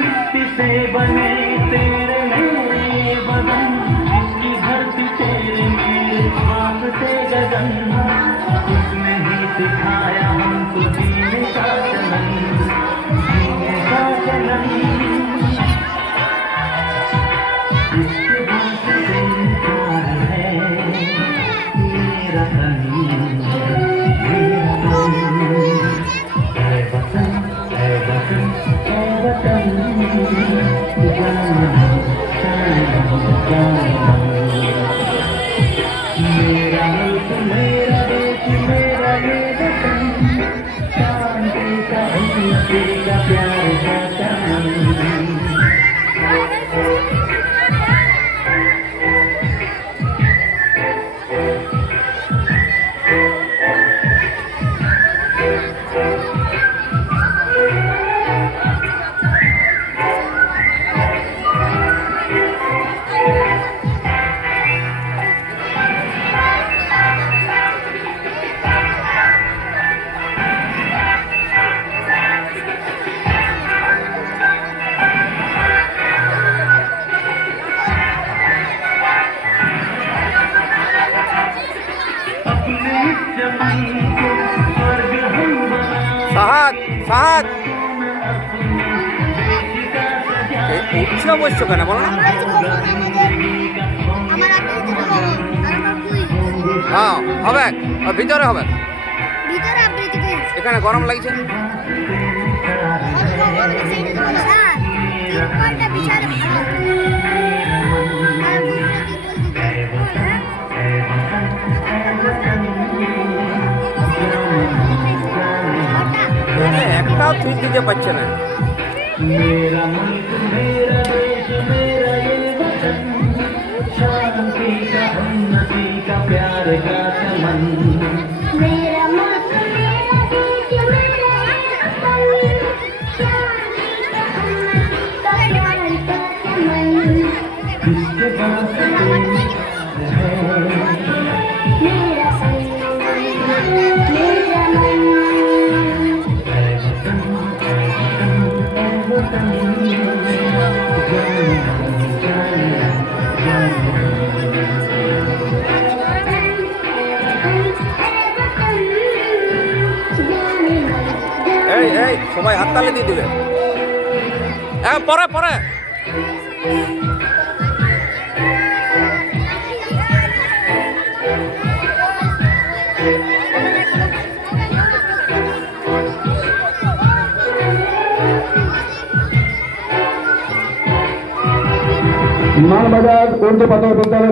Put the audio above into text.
मिट्टी से बने तेरे मेरे बदन, इसकी धरती तेरे मेरे ख्वाब से गगन, उसने ही सिखाया हमको जीने का चलन, जीने का चलन। इसके बाद से प्यार है मेरा तन, मेरा तन, ऐ वतन, ऐ वतन, ऐ वतन, मेरा मुल्क, मेरा देश, मेरा ये वतन, शांति का उन्नति का प्यार का चमन। সাহাদ সাহাদ উৎসব বসছো কেন বলো না? হ্যাঁ হবে, ভিতরে হবে, এখানে গরম লাগছে। একটাও ঠিক দিতে পারছে না। मेरा मुल्क, मेरा देश, मेरा ये वतन, शांति का उन्नति का प्यार का चमन। मेरा मुल्क, मेरा देश, मेरा ये वतन, शांति का उन्नति का प्यार का चमन। किसके पास है मेरा सन, मेरा मन, এই এই সবাই হাততালি দিয়ে দিবে। পরে পরে मानबाजार उर्दू पत्र विद्यालय